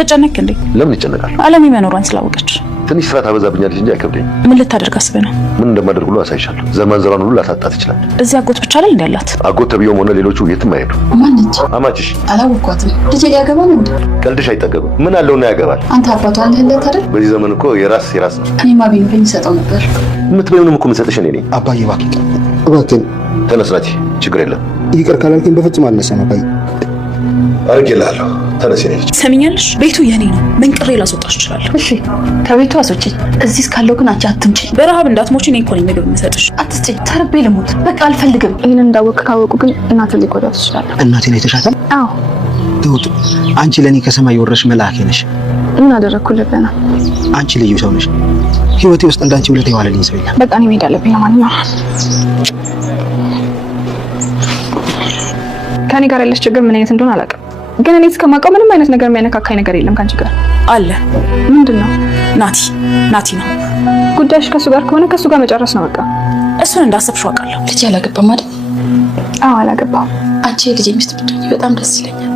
ተጨነቅ እንዴ? ለምን ይጨነቃል? አለሚ መኖሯን ስላወቀች ትንሽ ስራ ታበዛብኛለች እንጂ አይከብደኝ። ምን ልታደርግ አስበህ ነው? ምን እንደማደርግ ሁሉ አሳይሻለሁ። ዘመን ሁሉ ላሳጣት ይችላል። እዚህ አጎት ብቻ አይደል እንዴ ያላት? አጎት ተብዮም ሆነ ሌሎቹ የትም አይሄዱ። ማነች? አማችሽ። አላወኳትም። ልጅ ሊያገባ ነው እንዴ? ቀልድሽ አይጠገብም። ምን አለውና ያገባል? አንተ አባቷ አለህለት አይደል? በዚህ ዘመን እኮ የራስ ነው። እኔማ ቢኖረኝ ሰጠው ነበር። የምትበይውንም እኮ የምሰጥሽ እኔ ነኝ። አባዬ እባክህን ተነስ ናቲ፣ ችግር የለም። ይቅር ካላልከኝ በፍጹም አልነሳም አባዬ። አርጌልሃለሁ። ተነስ ነኝ። ሰሚኛለሽ? ቤቱ የኔ ነው። መንቅሬ ላስወጣሽ እችላለሁ። እሺ ከቤቱ አስወጪኝ። እዚህ እስካለሁ ግን አንቺ አትምጪ። በረሃብ እንዳትሞቺ እኔ እኮ ነኝ ምግብ የምሰጥሽ። አትስጪኝ። ተርቤ ልሞት። በቃ አልፈልግም። ይህንን እንዳወቅ ካወቁ ግን እናትን ሊጎዳት ይችላል። እናቴን አይተሻታል? አዎ። ትሁት አንቺ ለእኔ ከሰማይ የወረድሽ መልአኬ ነሽ። ምን አደረግኩልህ ብለህ ነው? አንቺ ልዩ ሰው ነሽ። ህይወቴ ውስጥ እንዳንቺ ውለታ የዋለልኝ ሰው የለም። በቃ እኔ መሄድ አለብኝ። ለማንኛውም ከኔ ጋር ያለሽ ችግር ምን አይነት እንደሆነ አላውቅም፣ ግን እኔ እስከማውቀው ምንም አይነት ነገር የሚያነካካኝ ነገር የለም ካንቺ ጋር አለ። ምንድን ነው? ናቲ ነው ጉዳይሽ። ከሱ ጋር ከሆነ ከሱ ጋር መጨረስ ነው በቃ። እሱን እንዳሰብሽው አውቃለሁ። ልጅ አላገባም አይደል? አዎ አላገባም። አንቺ የልጄ ሚስት ብትሆኚ በጣም ደስ ይለኛል።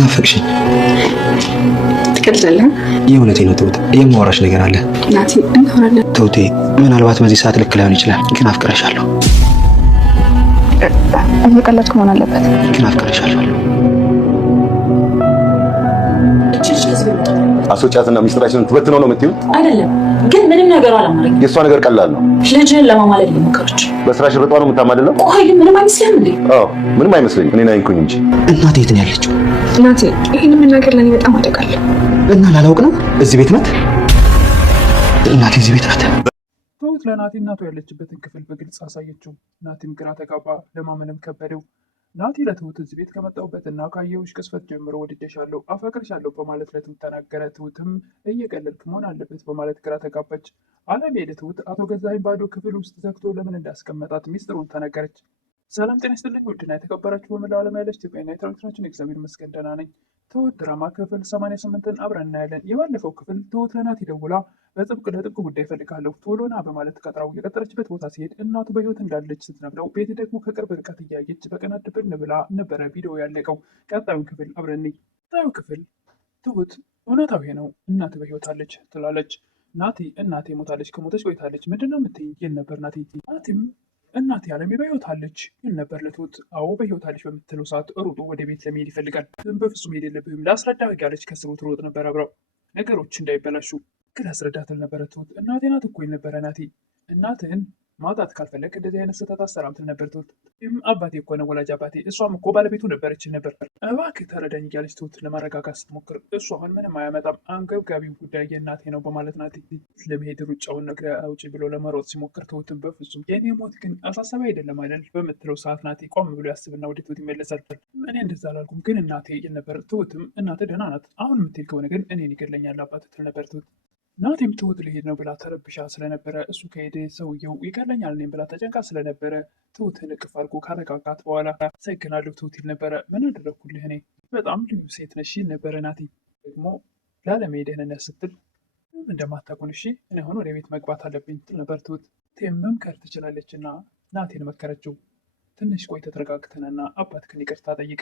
ናፈቅሽኝ። ትቀጥላለህ? የእውነቴን ነው ትሁት፣ የማወራሽ ነገር አለ። ናቲ እናወራለን። ትሁቴ ምናልባት በዚህ ሰዓት ልክ ላይሆን ይችላል፣ ግን አፍቅረሻለሁ። እየቀለድክ መሆን አለበት፣ ግን አፍቅረሻለሁ። አስወጫትና ሚስጥራችንን ትበትነው ነው የምትይው? አይደለም ግን ምንም ነገር አላማረኝም። የእሷ ነገር ቀላል ነው። ልጅህን ለማማለል እየሞከረች በስራሽ ርጧ ነው የምታማልለው? ቆይ ግን ምንም አይመስልህም እንዴ? አዎ ምንም አይመስለኝም። እኔን አይንኩኝ እንጂ። እናቴ የት ነው ያለችው? ናቲ ይህን የምናገር ለእኔ በጣም አደጋለሁ። እና ላላውቅ ነው? እዚህ ቤት ናት እናቴ፣ እዚህ ቤት ናት። ትሁት ለናቲ እናቱ ያለችበትን ክፍል በግልጽ አሳየችው። ናቲም ግራ ተጋባ፣ ለማመንም ከበደው። ናቲ ለትሁት እዚህ ቤት ከመጣሁበትና ካየሁሽ ቅስፈት ጀምሮ ወድጄሻለሁ፣ አፈቅርሻለሁ በማለት ለትሁት ተናገረ። ትሁትም እየቀለድክ መሆን አለበት በማለት ግራ ተጋባች። አለሜ ለትሁት አቶ ገዛኸኝ ባዶ ክፍል ውስጥ ዘግቶ ለምን እንዳስቀመጣት ሚስጥሩን ተናገረች። ሰላም ጤና ይስጥልኝ ውድና የተከበራችሁ በመላው ዓለም ያለች ኢትዮጵያና ኤርትራውያን እግዚአብሔር ይመስገን ደህና ነኝ። ትሁት ድራማ ክፍል 88ን አብረን እናያለን። የባለፈው ክፍል ትሁት ለናቲ ደውላ ለጥብቅ ጉዳይ እፈልጋለሁ ቶሎ ና በማለት ቀጥራው የቀጠረችበት ቦታ ሲሄድ እናቱ በህይወት እንዳለች ስትነግረው ቤቲ ደግሞ ከቅርብ ርቀት እያየች በቀናት ድብን ብላ ነበረ ቪዲዮ ያለቀው። ቀጣዩን ክፍል አብረን እንይ። ቀጣዩ ክፍል ትሁት እውነታው ነው እናት በህይወት አለች ትላለች። ናቲ እናቴ ሞታለች፣ ከሞተች ቆይታለች፣ ምንድነው የምትይኝ ይል ነበር ናቲ። ናቲም እናቴ አለሜ በህይወት አለች ይል ነበር ለትሁት። አዎ በህይወት አለች በምትለው ሰዓት ሩጡ ወደ ቤት ለመሄድ ይፈልጋል። በፍጹም ሄድ የለብህም ላስረዳ ያለች ከስሩ ትሮጥ ነበር አብረው ነገሮች እንዳይበላሹ ግን አስረዳትል ነበረ ትሁት። እናቴ ናት እኮ ይል ነበረ ናቲ። እናትህን ማጣት ካልፈለግ እንደዚህ አይነት ስህተት አሰራም ትል ነበር ትሁት። ይህም አባቴ እኮ ነው ወላጅ አባቴ፣ እሷም እኮ ባለቤቱ ነበረች ነበር። እባክህ ተረዳኝ እያለች ትሁት ለማረጋጋት ስትሞክር እሱ አሁን ምንም አያመጣም አንገብጋቢው ጉዳይ የእናቴ ነው በማለት ናቲ ለመሄድ ሩጫውን ነግረ አውጪ ብሎ ለመሮጥ ሲሞክር ትሁትን በፍጹም የኔ ሞት ግን አሳሳቢ አይደለም አይደል በምትለው ሰዓት ናቲ ቆም ብሎ ያስብና ወደ ትሁት ይመለሳል። እኔ እንደዛ አላልኩም ግን እናቴ ይል ነበር። ትሁትም እናቴ ደህና ናት፣ አሁን የምትሄድ ከሆነ ግን እኔን ይገድለኛል አባት ትል ነበር ትሁት። ናቲም ትሁት ልሄድ ነው ብላ ተረብሻ ስለነበረ እሱ ከሄደ ሰውየው ይገለኛል እኔም ብላ ተጨንቃ ስለነበረ ትሁትን እቅፍ አድርጎ ካረጋጋት በኋላ አመሰግናለሁ ትሁት ይል ነበረ። ምን አደረግኩልህ እኔ በጣም ልዩ ሴት ነሽ ይል ነበረ ናቲ። ደግሞ ለዓለሜ ደህንነት ስትል እንደማታውቁን እሺ እኔ አሁን ወደ ቤት መግባት አለብኝ ትል ነበር ትሁት። መምከር ትችላለች እና ናቲን መከረችው። ትንሽ ቆይ ተረጋግተንና አባትህን ይቅርታ ጠይቅ።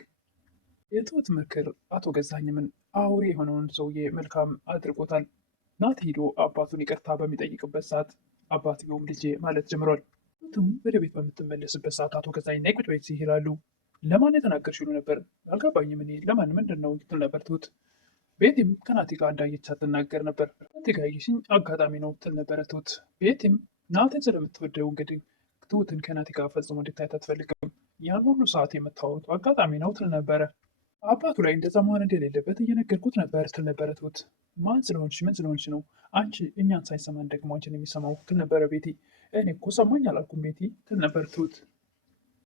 የትሁት ምክር አቶ ገዛኸኝምን አውሬ የሆነውን ሰውዬ መልካም አድርጎታል። ናቲ ሄዶ አባቱን ይቅርታ በሚጠይቅበት ሰዓት አባትየውም ልጄ ማለት ጀምሯል። ትሁትም ወደ ቤት በምትመለስበት ሰዓት አቶ ገዛኸኝ ነይ ቁጭ በይ ይላሉ። ለማን የተናገርሽ ይሉ ነበር። አልገባኝም እኔ ለማን ምንድን ነው ትል ነበር ትሁት። ቤቲም ከናቲ ጋር እንዳየቻት ትናገር ነበር። ናቲ ጋር ያየሽኝ አጋጣሚ ነው ትል ነበረ ትሁት። ቤቲም ናቲን ስለምትወደው እንግዲህ ትሁትን ከናቲ ጋር ፈጽሞ እንድታያት አትፈልግም። ያን ሁሉ ሰዓት የምታወሩት አጋጣሚ ነው ትል ነበረ። አባቱ ላይ እንደዛ መሆን እንደሌለበት እየነገርኩት ነበር ትል ነበረ ትሁት። ማን ስለሆንሽ ምን ስለሆንሽ ነው አንቺ እኛን ሳይሰማን ደግሞ አንቺን የሚሰማው ትል ነበረ ቤቲ። እኔ እኮ ሰማኝ አላልኩም ቤቲ ትል ነበር ትሁት።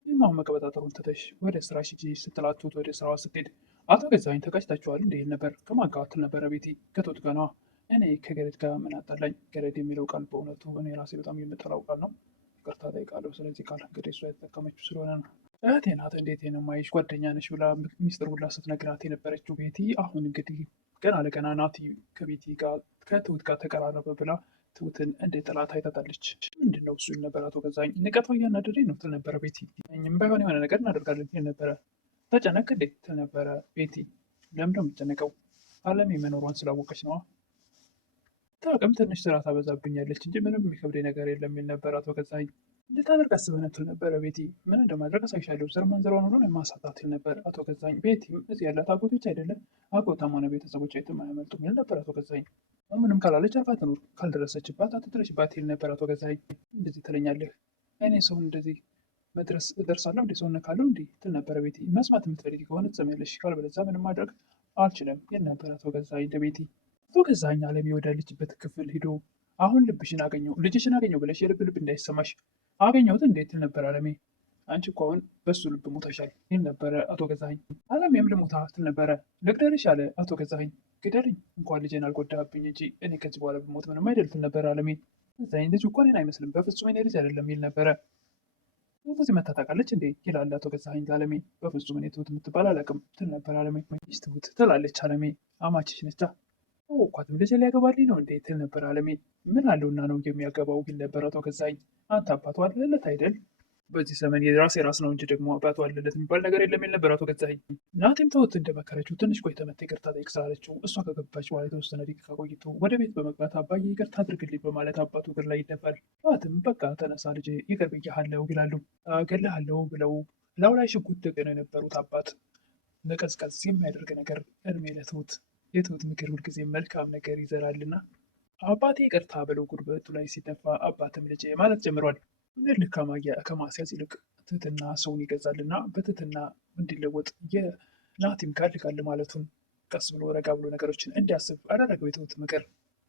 ይህማሁን መቀበጣጠሩን ትተሽ ወደ ስራ ሂጂ ስትላት ትሁት ወደ ስራዋ ስትሄድ አቶ ገዛኸኝ ተጋጭታችኋል እንደ ይል ነበር። ከማን ጋር ትል ነበረ ቤቲ። ከትሁት ጋር ነዋ። እኔ ከገረድ ጋር ምን አጣላኝ? ገረድ የሚለው ቃል በእውነቱ እኔ ራሴ በጣም የምጠላው ቃል ነው። ይቅርታ እጠይቃለሁ። ስለዚህ ቃል እንግዲህ እሷ የተጠቀመችው ስለሆነ ነው። እህቴ ናት እንዴት ነው የማይሽ ጓደኛ ነሽ ብላ ሚስጥር ሁላ ስትነግራት የነበረችው ቤቲ አሁን እንግዲህ ገና ለገና ናቲ ከቤቲ ጋር ከትሁት ጋር ተቀራረበ ብላ ትሁትን እንደ ጠላት አይታታለች። ምንድነው እሱ ይል ነበር አቶ ገዛኸኝ። ንቀቷ እያናደደኝ ነው ትል ነበረ ቤቲ። እኛም ባይሆን የሆነ ነገር እናደርጋለን ይል ነበረ ተጨነቅ እንዴ ትል ነበረ ቤቲ። ለምን ነው የምትጨነቀው? አለሜ መኖሯን ስላወቀች ነዋ። ታቅም ትንሽ ስራ ታበዛብኛለች እንጂ ምንም የሚከብደኝ ነገር የለም የሚል ነበር አቶ ገዛኸኝ። እንድታደርግ አስበህ ትል ነበረ ቤቲ። ምን እንደማድረግ አሳይሻለሁ፣ ዘር ማንዘሯን ሁሉ የማሳጣት ይል ነበር አቶ ገዛኸኝ። ቤቲም እዚህ ያላት አጎት ብቻ አይደለም አጎታም ሆነ ቤተሰቦች የትም አያመልጡም ይል ነበር አቶ ገዛኸኝ። ምንም ካላለች አርፋ ትኑር፣ ካልደረሰችባት አትድረሽባት ይል ነበር አቶ ገዛኸኝ። እንደዚህ ትለኛለህ? እኔ ሰውን እንደዚህ መድረስ እደርሳለሁ እንዴ? ሰው ነካለሁ እንዴ? ትል ነበረ ቤቲ። መስማት የምትፈልጊ ከሆነ ትሰሚያለሽ፣ ካልበለዚያ ምንም ማድረግ አልችልም ይል ነበር አቶ ገዛኸኝ ለቤቲ። አቶ ገዛኸኝ አለሜ ወዳለችበት ክፍል ሂዶ አሁን ልጅሽን አገኘው ብለሽ የልብ ልብ እንዳይሰማሽ አገኘሁት እንዴት ትል ነበር አለሜ። አንቺ እኮ አሁን በሱ ልብ ሞተሻል ይል ነበረ አቶ ገዛኸኝ። አለሜም ልሞታ ትል ነበረ። ልግደልሽ አለ አቶ ገዛኸኝ። ግደልኝ፣ እንኳን ልጄን አልጎዳብኝ እንጂ እኔ ከዚህ በኋላ ብሞት ምንም አይደል ትል ነበረ አለሜ። ገዛኸኝ ልጅ እኮ እኔን አይመስልም፣ በፍጹም እኔ ልጅ አይደለም ይል ነበረ። በዚህ መታ ታውቃለች እንዴ ይላል አቶ ገዛኸኝ ለአለሜ። በፍጹም እኔ ትሁት የምትባል አላውቅም ትል ነበር አለሜ። ትሁት ትላለች አለሜ። አማችሽ ነቻ እኳትም ልጅ ሊያገባልኝ ነው እንዴ ትል ነበር አለሜ። ምን አለውና ነው የሚያገባው ይል ነበር አቶ ገዛኸኝ። አንተ አባቱ አለለት አይደል? በዚህ ዘመን የራሴ ራስ ነው እንጂ ደግሞ አባቱ አለለት የሚባል ነገር የለም ይል ነበር አቶ ገዛኸኝ። ናቴም ትሁት እንደመከረችው ትንሽ ቆይታ መታ ይቅርታ ጠይቅ ስላለችው እሷ ከገባች በኋላ የተወሰነ ደቂቃ ቆይቶ ወደ ቤት በመግባት አባዬ ይቅርታ አድርግልኝ በማለት አባቱ እግር ላይ ይደፋል። አባትም በቃ ተነሳ ልጄ ይቅር ብያለሁ ይላሉ። እገልሃለሁ ብለው ላው ላይ ሽጉጥ ደግነው የነበሩት አባት መቀዝቀዝ የሚያደርግ ነገር እድሜ ለትሁት። የትሁት ምክር ሁልጊዜ መልካም ነገር ይዘራልና አባቴ ይቅርታ ብለው ጉልበቱ ላይ ሲደፋ አባትም ልጄ ማለት ጀምሯል። ምልክ ከማስያዝ ይልቅ ትህትና ሰውን ይገዛልና በትህትና እንዲለወጥ የናቲም ካልቃል ማለቱን ቀስ ብሎ ረጋ ብሎ ነገሮችን እንዲያስብ አደረገው የትሁት ምክር።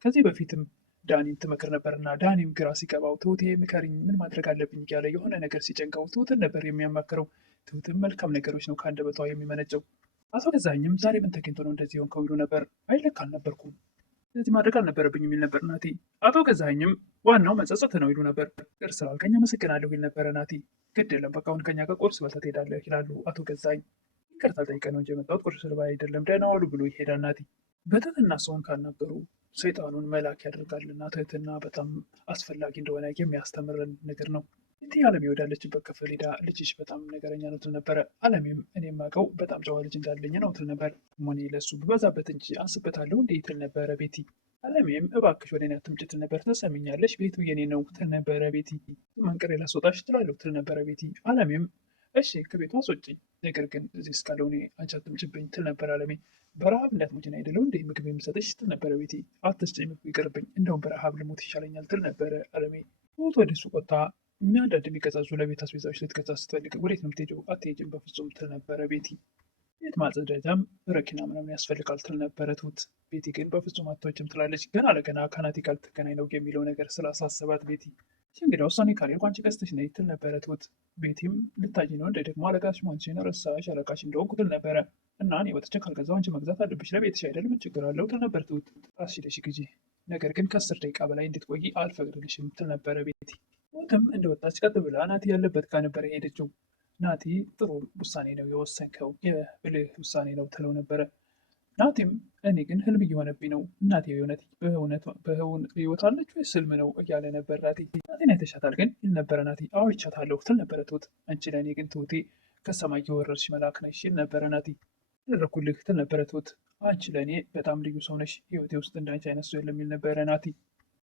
ከዚህ በፊትም ዳኒን ትመክር ነበርና ዳኒም ግራ ሲገባው ትሁቴ ምከሪኝ፣ ምን ማድረግ አለብኝ እያለ የሆነ ነገር ሲጨንቀው ትሁትን ነበር የሚያማክረው። ትሁትም መልካም ነገሮች ነው ከአንደበቷ የሚመነጨው። አቶ ገዛኸኝም ዛሬ ምን ተገኝቶ ነው እንደዚህ ሆንከው ይሉ ነበር። አይ ልክ አልነበርኩም፣ ስለዚህ ማድረግ አልነበረብኝ የሚል ነበር ናቲ። አቶ ገዛኸኝም ዋናው መጸጸት ነው ይሉ ነበር። ቅር ስላልከኝ አመሰግናለሁ ይል ነበረ ናቲ። ግድ የለም በቃ አሁን ከኛ ጋር ቁርስ በልተህ ትሄዳለህ ይላሉ አቶ ገዛኸኝ። ይቅርታ ጠይቀህ ነው እንጂ የመጣሁት ቁርስ ልበላ አይደለም፣ ደህና ዋሉ ብሎ ይሄዳል ናቲ። በትህትና ሰውን ካናገሩ ሰይጣኑን መላክ ያደርጋልና ትህትና በጣም አስፈላጊ እንደሆነ የሚያስተምረን ነገር ነው። እቴ አለሜ ወዳለችበት ክፍል ሄዳ ልጅሽ በጣም ነገረኛ ነው ትል ነበረ። አለሜም እኔ የማውቀው በጣም ጨዋ ልጅ እንዳለኝ ነው ትል ነበር። ሞኔ ለሱ ብበዛበት እንጂ አንስበታለሁ እንዴ ትል ነበረ ቤቲ። አለሜም እባክሽ ወደ እኔ አትምጪ ትል ነበር። ትሰሚኛለሽ ቤቱ የኔ ነው ትል ነበረ ቤቲ። መንቅሬ ላስወጣሽ ትላለሁ ትል ነበረ ቤቲ። አለሜም እሺ ከቤቱ አስወጪኝ፣ ነገር ግን እዚህ እስካለሁ እኔ አንቺ አትምጪብኝ ትል ነበር አለሜ። በረሃብ እንዳትሞችን አይደለው እንዴ ምግብ የምሰጥሽ ትል ነበረ ቤቲ። አትስጪኝ ምግቡ ይቅርብኝ፣ እንደውም በረሃብ ልሞት ይሻለኛል ትል ነበረ አለሜ። ሞት ወደ እሱ ቆጣ። የሚያንዳንድ የሚገዛዙ ለቤት አስቤዛዎች ልትገዛ ስትፈልግ ወዴት ነው የምትሄጂው? አትሄጂም በፍጹም ትል ነበረ ቤቲ። ቤት ማጽዳትም ረኪና ምናምን ያስፈልጋል ትል ነበረ ትሁት። ቤቲ ግን በፍጹም አትወጪም ትላለች። ገና ለገና ከናቲ ጋር ልትገናኝ ነው የሚለው ነገር ስላሳሰባት ቤቲ እንግዲያው እሷ እኔ ካልሄድኩ አንቺ ገዝተሽ ነይ ትል ነበረ ትሁት። ቤቲም ልታጂ ነው እንደ ደግሞ አለቃሽ መሆንሽን ረሳሽ? አለቃሽ እንደሆንኩ ትል ነበረ። እና እኔ ወጥቼ ካልገዛሁ አንቺ መግዛት አለብሽ ለቤትሽ አይደል? ምን ችግር አለው ትል ነበር ትሁት። ራስሽ ሄደሽ ግዢ፣ ነገር ግን ከ10 ደቂቃ በላይ እንድትቆይ አልፈቅድልሽም ትል ነበረ ቤቲ። ትሁትም እንደወጣች ቀጥ ብላ ናቲ ያለበት ጋር ነበር የሄደችው። ናቲ ጥሩ ውሳኔ ነው የወሰንከው፣ የብልህ ውሳኔ ነው ትለው ነበረ። ናቲም እኔ ግን ህልም እየሆነብኝ ነው፣ እናቴ በእውን ህይወት አለች ወይስ ህልም ነው እያለ ነበር ናቲ። ናቲን አይተሻታል ግን ይል ነበረ ናቲ። አዎ አይቻታለሁ ትል ነበረ ትሁት። አንቺ ለእኔ ግን ትሁቴ ከሰማይ የወረድሽ መልአክ ነሽ ይል ነበረ ናቲ። ያደረኩልህ ትል ነበረ ትሁት። አንቺ ለእኔ በጣም ልዩ ሰው ነሽ፣ ህይወቴ ውስጥ እንዳንቺ አይነት ሰው የለም ይል ነበረ ናቲ።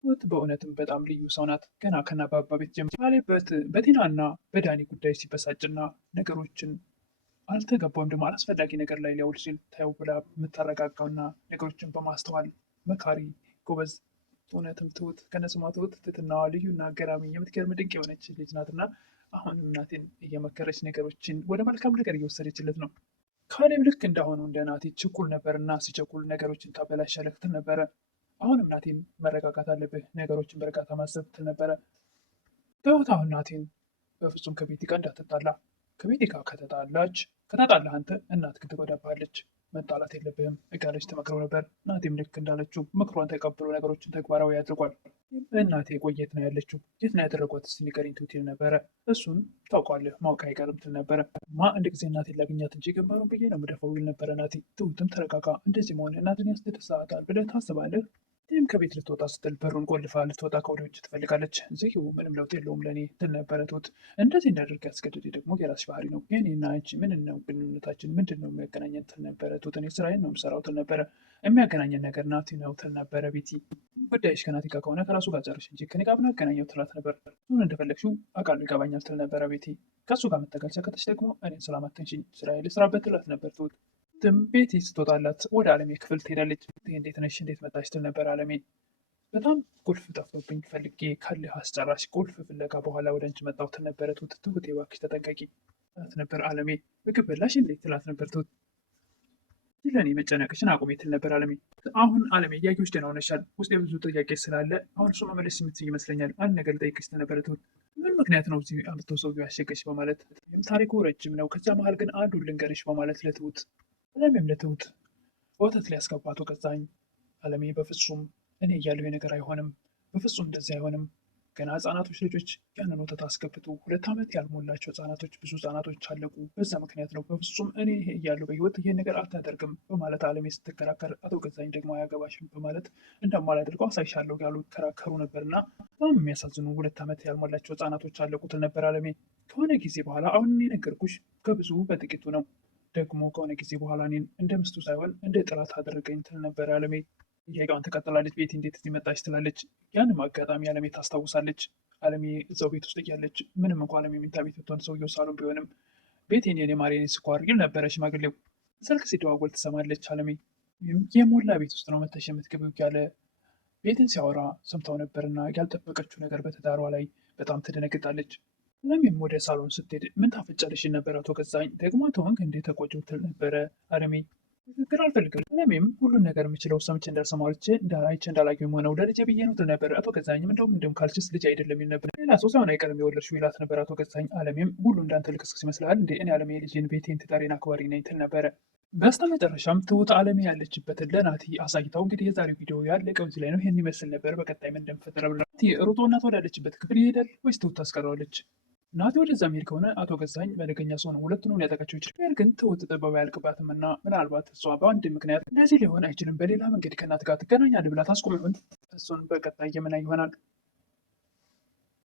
ትሁት በእውነትም በጣም ልዩ ሰው ናት። ገና ከነባባ ቤት ጀምሮ በቲናና በዳኒ ጉዳይ ሲበሳጭና ነገሮችን አልተገባውም ደግሞ አላስፈላጊ ነገር ላይ ሊያውል ሲል ታየው ብላ የምታረጋጋውና ነገሮችን በማስተዋል መካሪ ጎበዝ። እውነትም ትሁት ከነስሟ ትሁት ትትናዋ ልዩና ገራሚ የምትገርም ድንቅ የሆነች ልጅ ናትና አሁንም ናቴን እየመከረች ነገሮችን ወደ መልካም ነገር እየወሰደችለት ነው። ካሌብ ልክ እንዳሆኑ እንደ ናቴ ችኩል ነበርና ሲቸኩል ነገሮችን ታበላሻለህ ትል ነበረ። አሁንም ናቴን መረጋጋት አለብህ፣ ነገሮችን በእርጋታ ማሰብ ትል ነበረ ትሁት። አሁን ናቴን በፍጹም ከቤቲ ጋር እንዳትጣላ፣ ከቤቲ ጋር ከተጣላህ አንተ እናትህ ትጎዳብሃለች፣ መጣላት የለብህም እያለች ትመክረው ነበር። ናቴም ልክ እንዳለችው ምክሯን ተቀብሎ ነገሮችን ተግባራዊ አድርጓል። እናቴ ቆየት ነው ያለችው፣ የት ነው ያደረጓት እስኪ ንገረኝ ትሁት ይል ነበረ። እሱን ታውቋለህ ማወቅ አይቀርም ትል ነበረ። አንድ ጊዜ እናቴን ላገኛት እንጂ ግንባሩን ብዬ ነው የምደፋው ይል ነበረ ናቴ። ትሁትም ተረጋጋ፣ እንደዚህ መሆን እናትን ያስደስታታል ብለህ ታስባለህ? ይህም ከቤት ልትወጣ ስትል በሩን ቆልፋ ልትወጣ ከወደ ውጭ ትፈልጋለች። ዝጊው ምንም ለውጥ የለውም ለእኔ ትል ነበረ ትሁት። እንደዚህ እንዳደርግ ያስገድድ ደግሞ የራስሽ ባህሪ ነው። የእኔና አንቺ ምን ነው ግንኙነታችን ምንድን ነው የሚያገናኘን ትል ነበረ ትሁት። እኔ ስራዬን ነው የምሰራው ትል ነበረ። የሚያገናኘን ነገር ናቲ ነው ትል ነበረ ቤቲ። ጉዳይሽ ከናቲ ጋር ከሆነ ከራሱ ጋር ጨርሽ እንጂ ከኔ ጋር ምን አገናኘው ትላት ነበር። ሁን እንደፈለግሽው አውቃለሁ ይገባኛል ትል ነበረ ቤቲ። ከእሱ ጋር መተጋል ሰከተሽ ደግሞ እኔን ስላማተንሽኝ ስራዬ ልስራበት ትላት ነበር ትሁት። ቤቲ ስትወጣላት ወደ አለሜ ክፍል ትሄዳለች። እንዴት ነሽ እንዴት መጣሽ ትል ነበር አለሜ። በጣም ቁልፍ ጠፍቶብኝ ፈልጌ ካለህ አስጨራሽ ቁልፍ ፍለጋ በኋላ ወደ አንቺ መጣሁ ትል ነበረ ትሁት። ትሁት እባክሽ ተጠንቀቂ ትላት ነበር አለሜ። ምግብ በላሽ እንዴት ትላት ነበር ትሁት። ለእኔ መጨነቅሽን አቁሜ ትል ነበር አለሜ። አሁን አለሜ እያየሁሽ ደህና ሆነሻል። ውስጥ የብዙ ጥያቄ ስላለ አሁን እሱ መመለስ የምትችይ ይመስለኛል። አንድ ነገር ልጠይቅሽ ትል ነበረ ትሁት። ምን ምክንያት ነው እዚህ አምጥቶ ሰውዬው ያሸገሽ በማለት ታሪኩ ረጅም ነው። ከዚያ መሀል ግን አንዱን ልንገርሽ በማለት ለትሁት አለሜም ለትሁት ወተት ሊያስገባቱ ገዛኝ። አለሜ በፍጹም እኔ እያለሁ ነገር አይሆንም፣ በፍጹም እንደዚህ አይሆንም። ገና ህጻናቶች ልጆች ያንን ወተት አስገብቱ። 2 ዓመት ያልሞላቸው ህጻናቶች ብዙ ህጻናቶች አለቁ። በዛ ምክንያት ነው። በፍጹም እኔ እያለሁ በህይወት ይሄን ነገር አታደርግም በማለት አለሜ ስትከራከር፣ አቶ ገዛኝ ደግሞ አያገባሽም በማለት እንደማላደርገው አሳይሻለሁ ያሉ ይከራከሩ ነበርና በጣም የሚያሳዝኑ 2 ዓመት ያልሞላቸው ህጻናቶች አለቁ ትል ነበር አለሜ። ከሆነ ጊዜ በኋላ አሁን እኔ ነገርኩሽ ከብዙ በጥቂቱ ነው። ደግሞ ከሆነ ጊዜ በኋላ እኔን እንደ ምስቱ ሳይሆን እንደ ጥላት አደረገኝ ትል ነበር አለሜ። ጥያቄዋን ትቀጥላለች። ቤቲ እንዴት እዚህ መጣች ትላለች። ያንም አጋጣሚ አለሜ ታስታውሳለች። አለሜ እዛው ቤት ውስጥ እያለች ምንም እንኳ አለሜ መኝታ ቤት ብትሆን ሰውየው ሳሎን ቢሆንም ቤቴን የኔ ማሬን ስኳር ይል ነበረ ሽማግሌው። ስልክ ሲደዋወል ትሰማለች አለሜ። የሞላ ቤት ውስጥ ነው መተሽ የምትገቢው እያለ ቤትን ሲያወራ ሰምታው ነበርና ያልጠበቀችው ነገር በትዳሯ ላይ በጣም ትደነግጣለች። አለሜም ወደ ሳሎን ስትሄድ ምን ታፈጫለሽ ነበር አቶ ገዛኝ ደግሞ ተሆንክ እንዴ ተቆጭው ትል ነበረ አለሜ። ንግግር አልፈልግም። አለሜም ሁሉን ነገር የምችለው ሰምቼ እንዳልሰማልቼ እንዳላይቼ እንዳላየም ሆነው ለልጄ ብዬ ነው ትል ነበር። አቶ ገዛኝም እንደውም ካልችስ ልጅ አይደለም ይል ነበር። ሌላ ሰው ሳይሆን አይቀርም የወለድሽው ይላት ነበር አቶ ገዛኝ። አለሜም ሁሉ እንዳንተ ልክስክስ ይመስላል እንዴ? እኔ አለሜ ልጅን ቤቴን ትጠሬን አክባሪ ነኝ ትል ነበረ። በስተ መጨረሻም ትሁት አለሜ ያለችበትን ለናቲ አሳይታው እንግዲህ የዛሬው ቪዲዮ ያለቀው እዚህ ላይ ነው። ይህን ይመስል ነበር። በቀጣይ ምን እንደምፈጠረ ናቲ ሩጦ እናት ወዳለችበት ክፍል ይሄዳል ወይስ ትሁት ታስቀረዋለች? ናቲ ወደዛ ሚሄድ ከሆነ አቶ ገዛኝ መደገኛ ሰው ነው፣ ሁለቱንም ሊያጠቃቸው ይችላል። ነገር ግን ትሁት ጥበብ አያልቅባትም እና ምናልባት እሷ በአንድ ምክንያት እንደዚህ ሊሆን አይችልም፣ በሌላ መንገድ ከእናት ጋር ትገናኛለህ ብላ ታስቆም ይሆን? እሱን በቀጣይ የምናይ ይሆናል።